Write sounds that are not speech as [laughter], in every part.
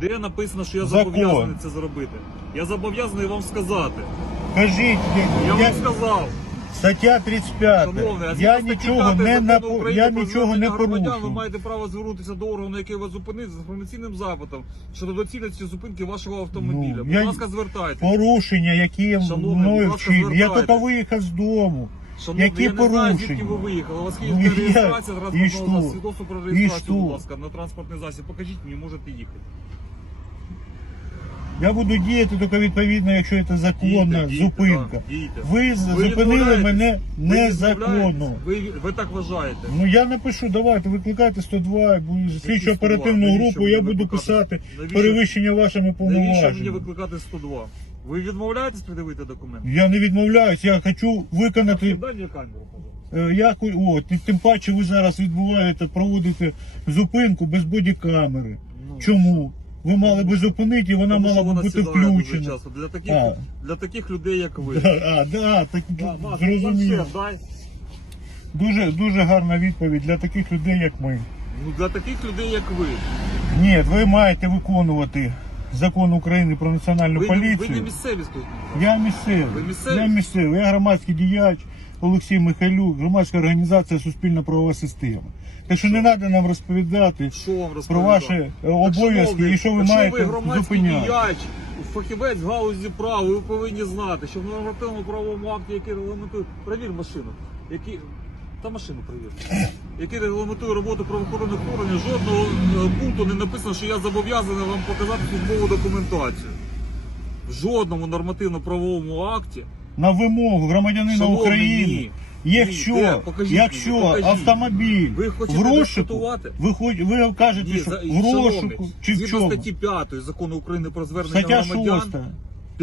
Де написано, що я Закон. зобов'язаний це зробити? Я зобов'язаний вам сказати. Кажіть, Я я, вам сказав. стаття 35. Шановний, а я згідно нічого статті не 5 на Закону України я про нічого не звернення громадян, Ви порушив. маєте право звернутися до органу, який вас зупинив з інформаційним запитом щодо доцільності зупинки вашого автомобіля. Ну, Будь ласка, звертайтеся. Порушення, які я Шановний, мною будь ласка, вчив. Я звертайтесь. тільки виїхав з дому. Шановний, які я не знаю, звідки порушення? ви виїхали. У вас Ну, київська я- реєстрація і транспортного що? засобу. Свідоцтво про І реєстрацію, що? будь ласка, на транспортний засіб. Покажіть мені, можете їхати. Я буду діяти тільки відповідно, якщо це законна Дійте, дійте, зупинка. так, дійте. Ви зупинили відмовляєтесь? мене Ви незаконно. відмовляєтесь? Ви, ви так вважаєте. Ну я напишу, давайте, викликайте 102, буду слідчу 102? оперативну Навіщо групу, мені я буду викликати? писати Навіщо? перевищення вашими Навіщо мені викликати 102? Ви відмовляєтесь придивити документ? Я не відмовляюсь, я хочу виконати. Дай мені камеру, пожалуйста. е, Я, ху- о, тим- тим паче ви зараз відбуваєте, проводите зупинку без бодікамери. Ну, Чому? Ви мали би зупинити, і вона Тому що мала би вона бути сідає дуже включена. часто. Для таких, А. для таких людей, як ви. А, да, так Да, Маш, зрозуміло. планшет дай. Дуже, дуже гарна відповідь для таких людей, як ми. Ну, для таких людей, як ви. Ні, ви маєте виконувати закон України про національну Ви, не- ви поліцію. не місцеві скажіть. Я місцевий. Ви місцевий? Я місцевий. Я громадський діяч Олексій Михайлюк, громадська організація Суспільна правова система. Так що не треба нам розповідати Що вам про ваші е, обов'язки і що ви маєте ви громадський зупиняти. діяч, фахівець в галузі права, ви повинні знати, що в нормативному правовому акті, який регламентує, перевір машину, який, та машину перевір, який регламентує роботу правоохоронних органів, жодного е, пункту не написано, що я зобов'язаний вам показати службову документацію. В жодному нормативно-правовому акті На вимогу громадянина Шановний, України. ні. Якщо, де? Покажіть якщо покажіть. автомобіль Ви в розшуку, ви, хоч, ви кажете, Ні, що за- в розшуку чи в чому? статті 5 закону України про звернення Стаття громадян. 6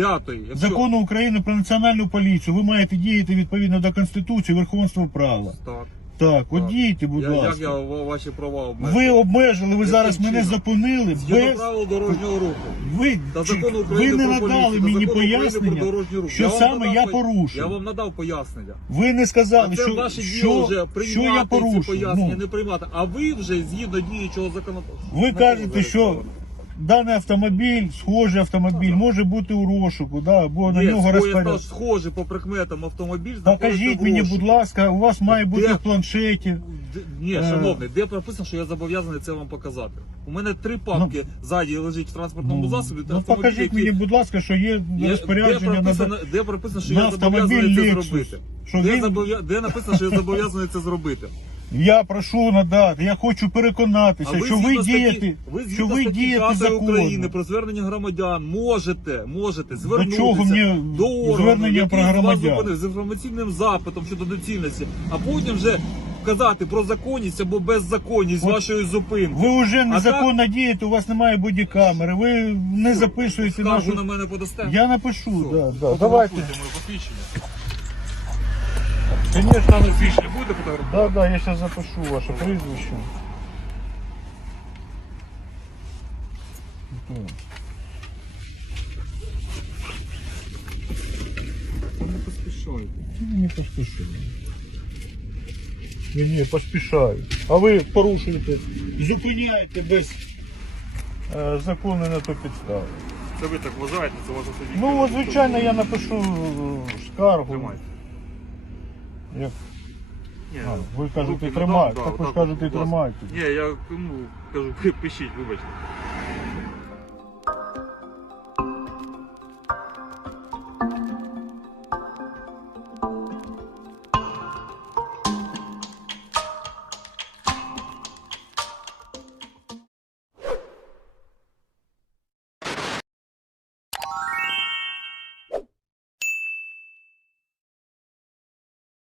П'ятої. Закону України про національну поліцію. Ви маєте діяти відповідно до Конституції, верховенства права. Так. Так, от Так. дійте, будь Я, як ласка. я ва- ваші права обмежую? Ви обмежили, ви Яким зараз мене чином? зупинили Згідно без. правил дорожнього руху. Ви, Та чи- закону ви України не про надали поліцію, та мені закону України пояснення, про дорожній рух. що вам саме надав я по- порушив. Я вам надав пояснення. Ви не сказали, А це що, ваші дії що, вже що приймати я ці порушив. пояснення, Ну, не приймати. А ви вже згідно діючого законодавства. ви кажете, що даний автомобіль, схожий автомобіль, може бути у розшуку, да, бо на Є, нього схожий, розпоряд. схожий по прикметам автомобіль. знаходиться Покажіть в мені, розшуку. будь ласка, у вас має бути Де? в планшеті. Д- Ні, Е. шановний, де прописано, що я зобов'язаний це вам показати? У мене три папки ззаді лежить в транспортному Ну, засобі. ну автомобіль, покажіть який- мені, будь ласка, що є Є- розпорядження де на, прописано, де прописано, що на я зобов'язаний це Lexus. зробити? Що Де, він- зобов'я- де написано, що я зобов'язаний це зробити? Я прошу надати, я хочу переконатися, що ви згідно дієте, статті, ви що згідно ви статті дієте 5 законно. України про звернення громадян можете, можете звернутися чого мені до органу, звернення який про вас громадян? зупинив, з інформаційним запитом щодо доцільності, а потім вже вказати про законність або беззаконність От вашої зупинки. Ви вже А незаконно дієте, у вас немає бодікамери, ви не записуєте Скаргу на мене подасте? Я напишу, да, да. фотографуйте Давайте. моє посвідчення. Звісно, ну, Посвідчення будете фотографувати? да, да, я зараз запишу ваше прізвище. Та не поспішайте. Не поспішаю. Ні, ні, поспішаю. А ви порушуєте, зупиняєте без е, закону на то підстави. Це ви так вважаєте, це ваша суб'єктивна Ну, от, звичайно, я напишу е, скаргу. Тримайте. Як? Ні, А, ви кажете, руки не тримайте. да, Так ви ж отак кажете, будь ласка. тримайте. Ні, я ну, кажу, [laughs] пишіть, вибачте.